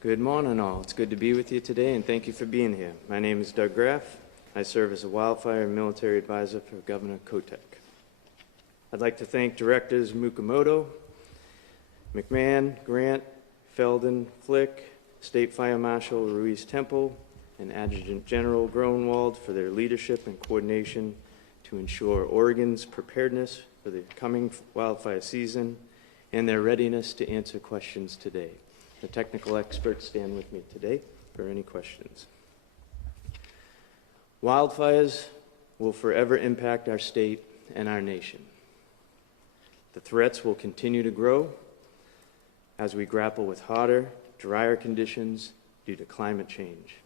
Good morning, all. It's good to be with you today, and thank you for being here. My name is Doug Graff. I serve as a wildfire and military advisor for Governor Kotek. I'd like to thank Directors Mukamoto, McMahon, Grant, Felden, Flick, State Fire Marshal Ruiz Temple, and Adjutant General Gronwald for their leadership and coordination to ensure Oregon's preparedness for the coming wildfire season and their readiness to answer questions today. The technical experts stand with me today for any questions. Wildfires will forever impact our state and our nation. The threats will continue to grow as we grapple with hotter, drier conditions due to climate change.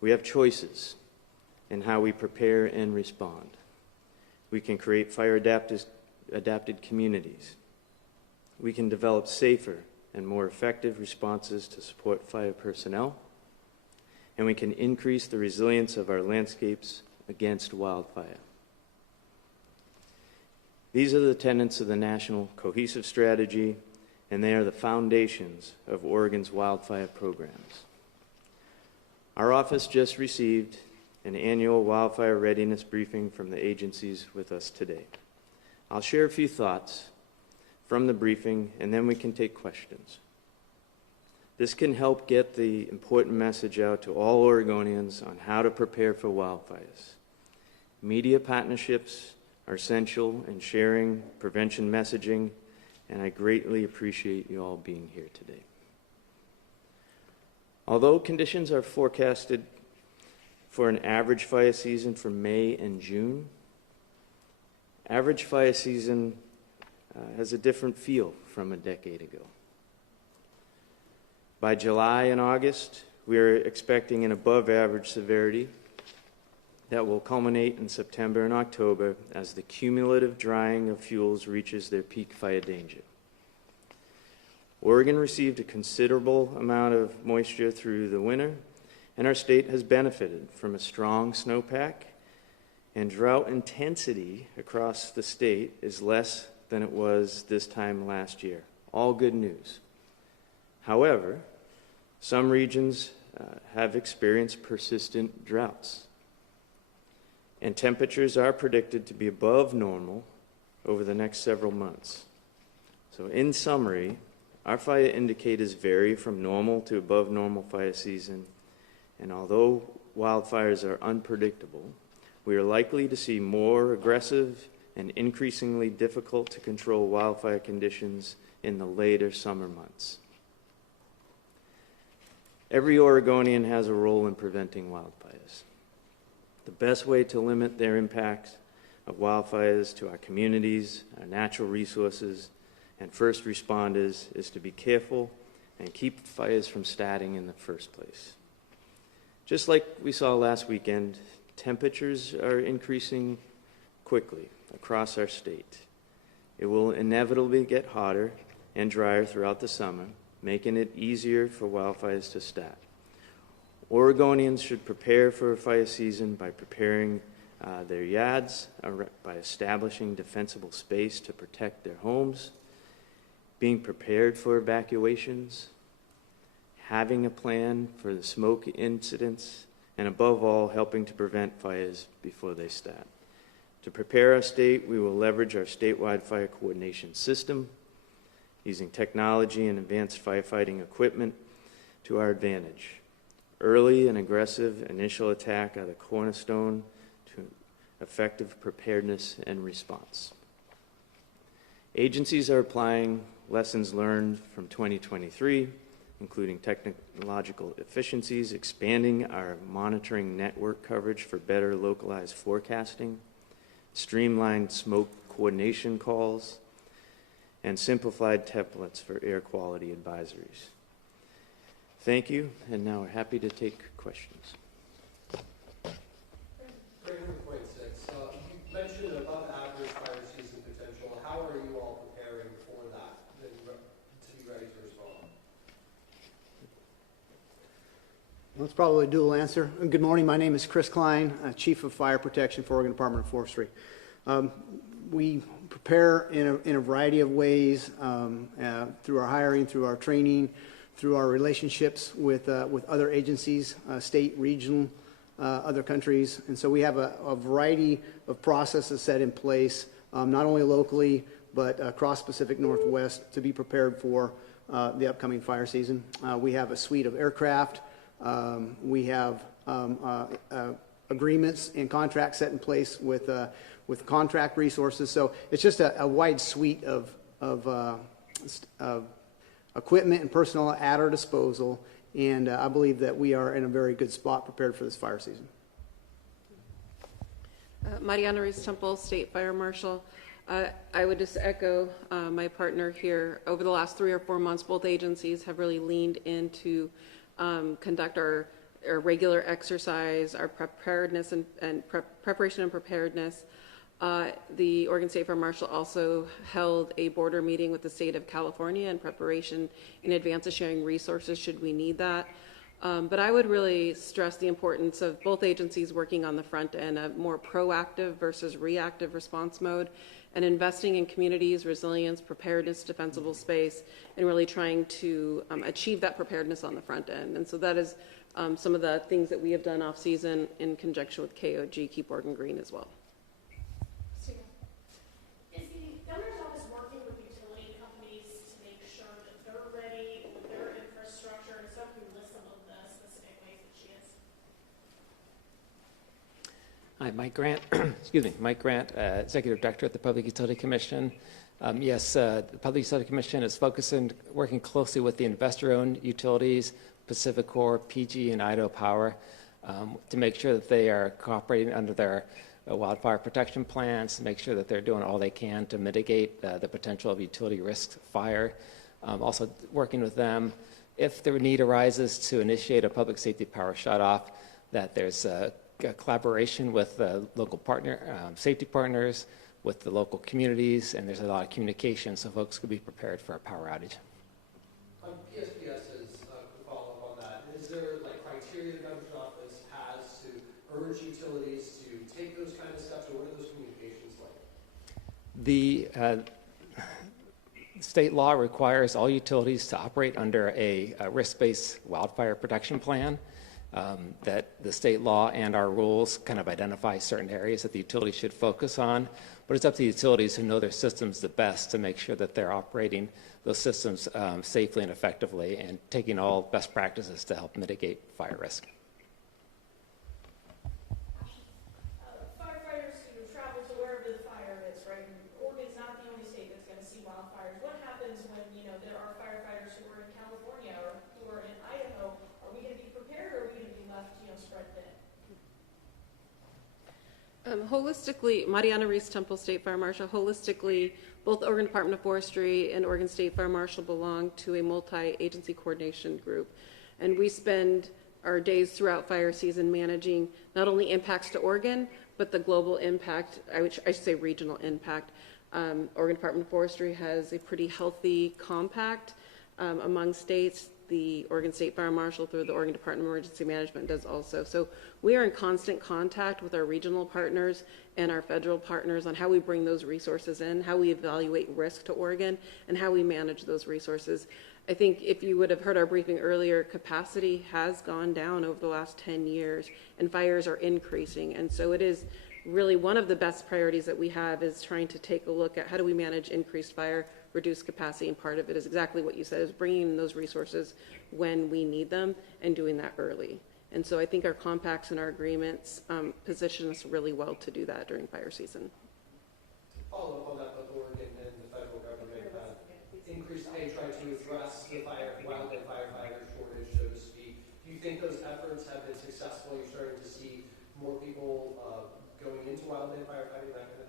We have choices in how we prepare and respond. We can create fire-adapted communities. We can develop safer and more effective responses to support fire personnel, and we can increase the resilience of our landscapes against wildfire. These are the tenets of the National Cohesive Strategy, and they are the foundations of Oregon's wildfire programs. Our office just received an annual wildfire readiness briefing from the agencies with us today. I'll share a few thoughts from the briefing, and then we can take questions. This can help get the important message out to all Oregonians on how to prepare for wildfires. Media partnerships are essential in sharing prevention messaging, and I greatly appreciate you all being here today. Although conditions are forecasted for an average fire season for May and June, average fire season has a different feel from a decade ago. By July and August, we are expecting an above-average severity that will culminate in September and October as the cumulative drying of fuels reaches their peak fire danger. Oregon received a considerable amount of moisture through the winter, and our state has benefited from a strong snowpack, and drought intensity across the state is less than it was this time last year. All good news. However, some regions have experienced persistent droughts, and temperatures are predicted to be above normal over the next several months. So in summary, our fire indicators vary from normal to above normal fire season, and although wildfires are unpredictable, we are likely to see more aggressive and increasingly difficult to control wildfire conditions in the later summer months. Every Oregonian has a role in preventing wildfires. The best way to limit their impacts of wildfires to our communities, our natural resources, and first responders is to be careful and keep fires from starting in the first place. Just like we saw last weekend, temperatures are increasing quickly across our state. It will inevitably get hotter and drier throughout the summer, making it easier for wildfires to start. Oregonians should prepare for a fire season by preparing their yards, by establishing defensible space to protect their homes, being prepared for evacuations, having a plan for the smoke incidents, and above all, helping to prevent fires before they start. To prepare our state, we will leverage our statewide fire coordination system, using technology and advanced firefighting equipment to our advantage. Early and aggressive initial attack are the cornerstone to effective preparedness and response. Agencies are applying lessons learned from 2023, including technological efficiencies, expanding our monitoring network coverage for better localized forecasting, streamlined smoke coordination calls, and simplified templates for air quality advisories. Thank you, and now we're happy to take questions. Great. 1.6. You mentioned above average fire season potential. How are you all preparing for that to be ready to respond? Well, it's probably a dual answer. Good morning. My name is Chris Klein, Chief of Fire Protection for Oregon Department of Forestry. We prepare in a variety of ways through our hiring, through our training, through our relationships with other agencies, state, regional, other countries. And so we have a variety of processes set in place, not only locally, but across Pacific Northwest to be prepared for the upcoming fire season. We have a suite of aircraft. We have agreements and contracts set in place with contract resources. So it's just a wide suite of equipment and personnel at our disposal, and I believe that we are in a very good spot prepared for this fire season. Mariana Ruiz-Temple, State Fire Marshal. I would just echo my partner here. Over the last 3 or 4 months, both agencies have really leaned in to conduct our regular exercise, our preparedness and preparation and preparedness. The Oregon State Fire Marshal also held a border meeting with the state of California in preparation in advance of sharing resources should we need that. But I would really stress the importance of both agencies working on the front end, a more proactive versus reactive response mode, and investing in communities, resilience, preparedness, defensible space, and really trying to achieve that preparedness on the front end. And so that is some of the things that we have done off-season in conjunction with KOG, Keep Oregon Green as well. Is the governor's office working with utility companies to make sure that they're ready with their infrastructure? And so can you list some of the specific ways that she is? Hi, Mike Grant. Excuse me, Mike Grant, Executive Director at the Public Utility Commission. Yes, the Public Utility Commission is focusing, working closely with the investor-owned utilities, PacifiCorp, PG, and Idaho Power, to make sure that they are cooperating under their wildfire protection plans, to make sure that they're doing all they can to mitigate the potential of utility risk fire. Also working with them, if the need arises to initiate a public safety power shutoff, that there's a collaboration with local safety partners, with the local communities, and there's a lot of communication so folks could be prepared for a power outage. On PSPS's follow up on that, is there criteria the governor's office has to urge utilities to take those kind of steps, or what are those communications like? The state law requires all utilities to operate under a risk-based wildfire protection plan. That the state law and our rules kind of identify certain areas that the utility should focus on, but it's up to the utilities who know their systems the best to make sure that they're operating those systems safely and effectively and taking all best practices to help mitigate fire risk. Firefighters travel to wherever the fire is, right? And Oregon's not the only state that's going to see wildfires. What happens when, there are firefighters who are in California or who are in Idaho? Are we going to be prepared, or are we going to be left, spread thin? Holistically, Mariana Ruiz-Temple, State Fire Marshal, holistically, both Oregon Department of Forestry and Oregon State Fire Marshal belong to a multi-agency coordination group. And we spend our days throughout fire season managing not only impacts to Oregon, but the global impact, I should say regional impact. Oregon Department of Forestry has a pretty healthy compact among states. The Oregon State Fire Marshal through the Oregon Department of Emergency Management does also. So we are in constant contact with our regional partners and our federal partners on how we bring those resources in, how we evaluate risk to Oregon, and how we manage those resources. I think if you would have heard our briefing earlier, capacity has gone down over the last 10 years, and fires are increasing. And so it is really one of the best priorities that we have is trying to take a look at how do we manage increased fire, reduce capacity, and part of it is exactly what you said, is bringing in those resources when we need them and doing that early. And so I think our compacts and our agreements position us really well to do that during fire season. Follow up on that, both Oregon and the federal government have increased pay trying to address the wildland firefighter shortage, so to speak. Do you think those efforts have been successful? You're starting to see more people going into wildland firefighting, that kind of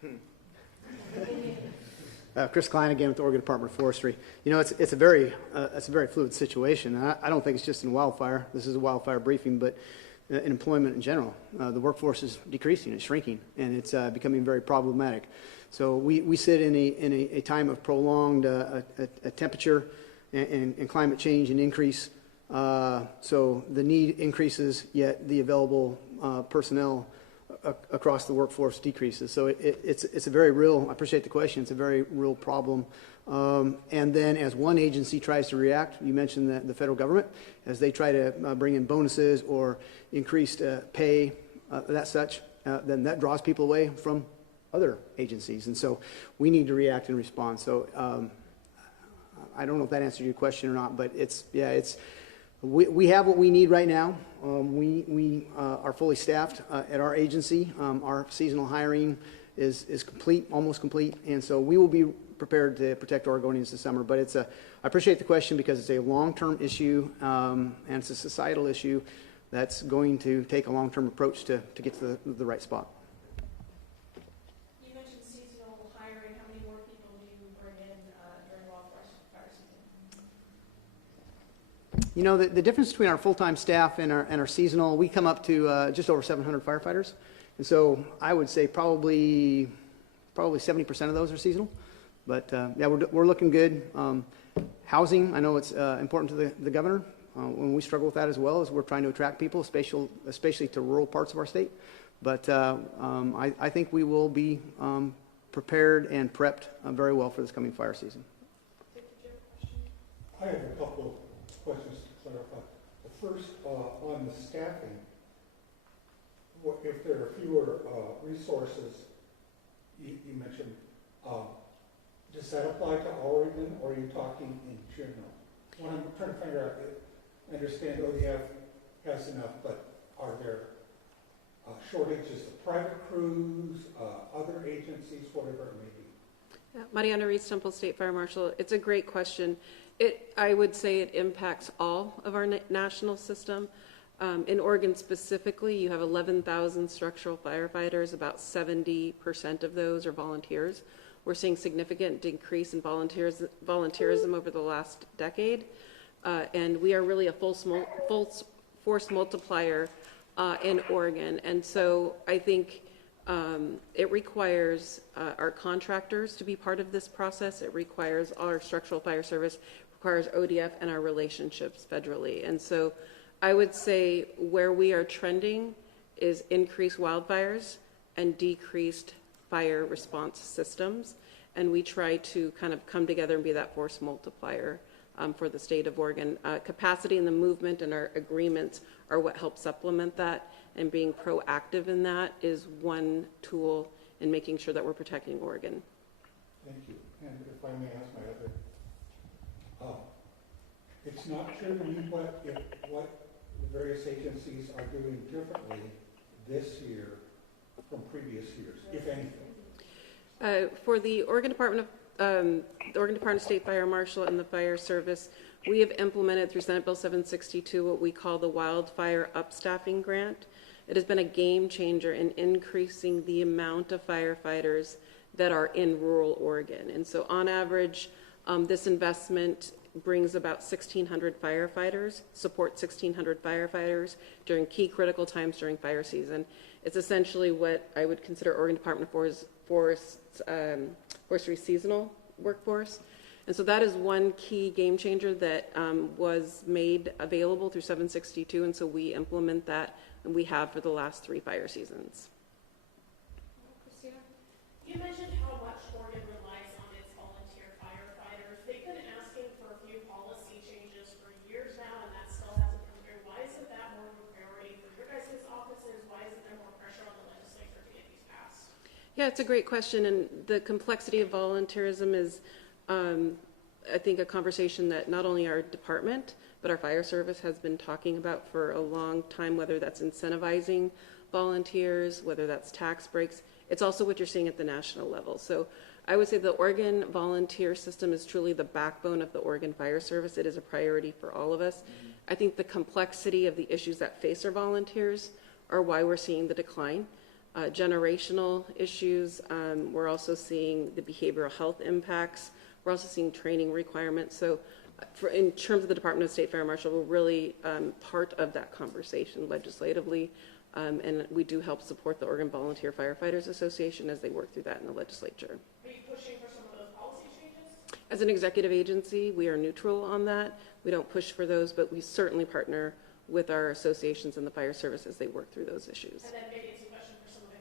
thing? Chris Klein again with the Oregon Department of Forestry. It's a very fluid situation. I don't think it's just in wildfire. This is a wildfire briefing, but in employment in general, the workforce is decreasing, it's shrinking, and it's becoming very problematic. So we sit in a time of prolonged temperature and climate change and increase. So the need increases, yet the available personnel across the workforce decreases. So it's a very real, I appreciate the question, it's a very real problem. And then as one agency tries to react, you mentioned the federal government, as they try to bring in bonuses or increased pay, then that draws people away from other agencies. And so we need to react and respond. So I don't know if that answered your question or not, but we have what we need right now. We are fully staffed at our agency. Our seasonal hiring is complete, almost complete, and so we will be prepared to protect Oregonians this summer. But I appreciate the question because it's a long-term issue, and it's a societal issue that's going to take a long-term approach to get to the right spot. You mentioned seasonal hiring. How many more people do you bring in during wildfire season? You know, the difference between our full-time staff and our seasonal, we come up to just over 700 firefighters. And so I would say probably 70% of those are seasonal. But yeah, we're looking good. Housing, I know it's important to the governor. When we struggle with that as well, as we're trying to attract people, especially to rural parts of our state. But I think we will be prepared and prepped very well for this coming fire season. I have a couple of questions to clarify. The first, on the staffing, if there are fewer resources, you mentioned, does that apply to Oregon, or are you talking in general? What I'm trying to figure out, I understand ODF has enough, but are there shortages of private crews, other agencies, whatever it may be? Yeah, Mariana Reese, Temple State Fire Marshal. It's a great question. I would say it impacts all of our national system. In Oregon specifically, you have 11,000 structural firefighters. About 70% of those are volunteers. We're seeing significant decrease in volunteerism over the last decade. And we are really a full force multiplier in Oregon. And so I think it requires our contractors to be part of this process. It requires our structural fire service, requires ODF, and our relationships federally. And so I would say where we are trending is increased wildfires and decreased fire response systems. And we try to kind of come together and be that force multiplier for the state of Oregon. Capacity in the movement and our agreements are what help supplement that, and being proactive in that is one tool in making sure that we're protecting Oregon. Thank you. And if I may ask my other, it's not clear to me what the various agencies are doing differently this year from previous years, if anything. For the Oregon Department of State Fire Marshal and the Fire Service, we have implemented through Senate Bill 762 what we call the Wildfire Upstaffing Grant. It has been a game changer in increasing the amount of firefighters that are in rural Oregon. And so on average, this investment brings about 1,600 firefighters, supports 1,600 firefighters during key critical times during fire season. It's essentially what I would consider Oregon Department of Forestry seasonal workforce. And so that is one key game changer that was made available through 762, and so we implement that, and we have for the last 3 fire seasons. Christina, you mentioned how much Oregon relies on its volunteer firefighters. They've been asking for a few policy changes for years now, and that still hasn't come through. Why isn't that more of a priority for your guys' offices? Why isn't there more pressure on the legislature to get these passed? Yeah, it's a great question, and the complexity of volunteerism is, I think, a conversation that not only our department, but our fire service has been talking about for a long time, whether that's incentivizing volunteers, whether that's tax breaks. It's also what you're seeing at the national level. So I would say the Oregon volunteer system is truly the backbone of the Oregon Fire Service. It is a priority for all of us. I think the complexity of the issues that face our volunteers are why we're seeing the decline. Generational issues, we're also seeing the behavioral health impacts. We're also seeing training requirements. So in terms of the Department of State Fire Marshal, we're really part of that conversation legislatively, and we do help support the Oregon Volunteer Firefighters Association as they work through that in the legislature. Are you pushing for some of those policy changes? As an executive agency, we are neutral on that. We don't push for those, but we certainly partner with our associations and the fire service as they work through those issues. And then maybe it's a question for some of the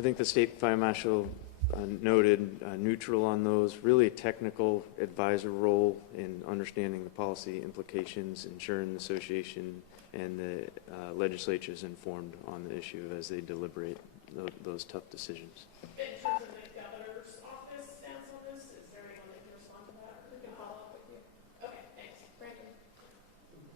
I think the state fire marshal noted neutral on those, really a technical advisor role in understanding the policy implications, ensuring the association and the legislature is informed on the issue as they deliberate those tough decisions. In terms of the governor's office stance on this, is there anyone that can respond to that, or who can follow up with you? Okay, thanks. Brandon?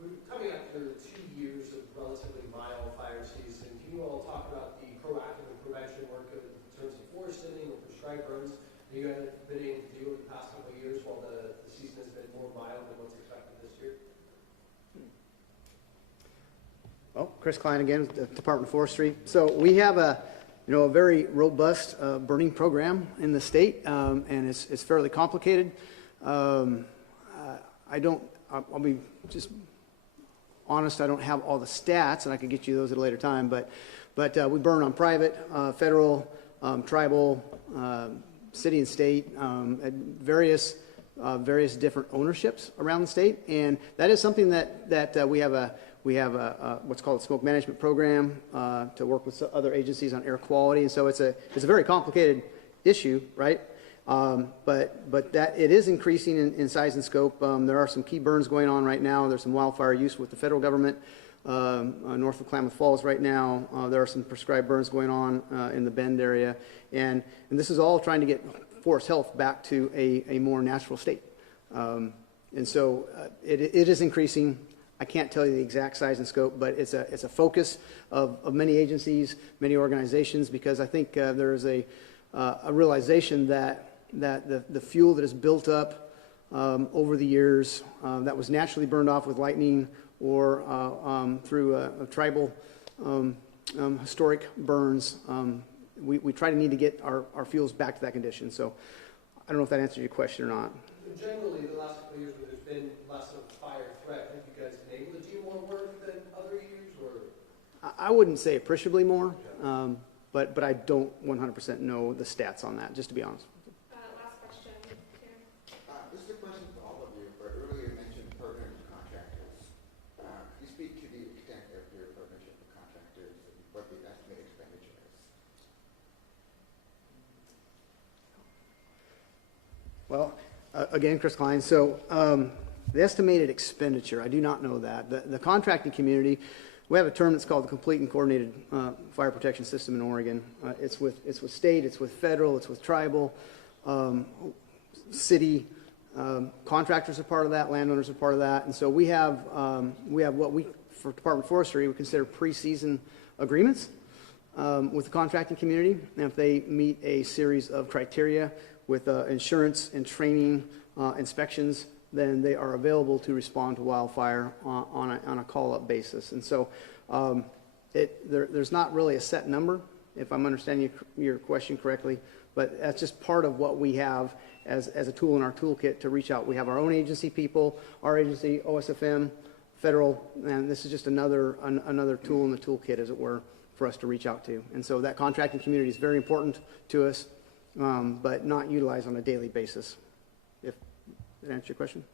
We're coming up to 2 years of relatively mild fire season. Can you all talk about the proactive and prevention work in terms of forest thinning or prescribed burns that you have been able to do over the past couple of years while the season has been more mild than what's expected this year? Well, Chris Klein again, with the Department of Forestry. So we have a very robust burning program in the state, and it's fairly complicated. I'll be just honest, I don't have all the stats, and I can get you those at a later time, but we burn on private, federal, tribal, city and state, at various different ownerships around the state, and that is something that we have a what's called a smoke management program to work with other agencies on air quality, and so it's a very complicated issue, right? But that it is increasing in size and scope. There are some key burns going on right now. There's some wildfire use with the federal government north of Klamath Falls right now. There are some prescribed burns going on in the Bend area, and this is all trying to get forest health back to a more natural state. And so it is increasing. I can't tell you the exact size and scope, but it's a focus of many agencies, many organizations, because I think there is a realization that the fuel that is built up over the years that was naturally burned off with lightning or through a tribal historic burns, we try to need to get our fuels back to that condition. So I don't know if that answers your question or not. Generally, the last couple of years when there's been less of a fire threat, have you guys been able to do more work than other years? Or I wouldn't say appreciably more, but I don't 100% know the stats on that, just to be honest. Last question, Karen. This is a question for all of you, but earlier you mentioned partnering with contractors. Could you speak to the extent of your partnership with contractors and what the estimated expenditure is? Well, again, Chris Klein. So the estimated expenditure, I do not know that. The contracting community, we have a term that's called the Complete and Coordinated Fire Protection System in Oregon. It's with state, it's with federal, it's with tribal, city. Contractors are part of that, landowners are part of that, and so we have what we, for Department of Forestry, we consider pre-season agreements with the contracting community, and if they meet a series of criteria with insurance and training inspections, then they are available to respond to wildfire on a call-up basis. And so there's not really a set number, if I'm understanding your question correctly, but that's just part of what we have as a tool in our toolkit to reach out. We have our own agency people, our agency, OSFM, federal, and this is just another tool in the toolkit, as it were, for us to reach out to. And so that contracting community is very important to us, but not utilized on a daily basis. If that answers your question?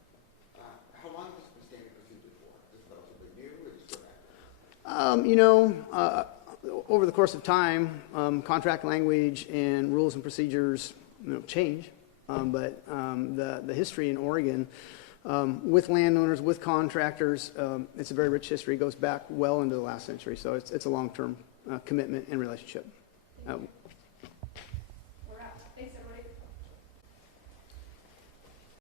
How long has this been standard procedure for? Is this relatively new or is it still active? Over the course of time, contract language and rules and procedures change, but the history in Oregon with landowners, with contractors, it's a very rich history. It goes back well into the last century, so it's a long-term commitment and relationship.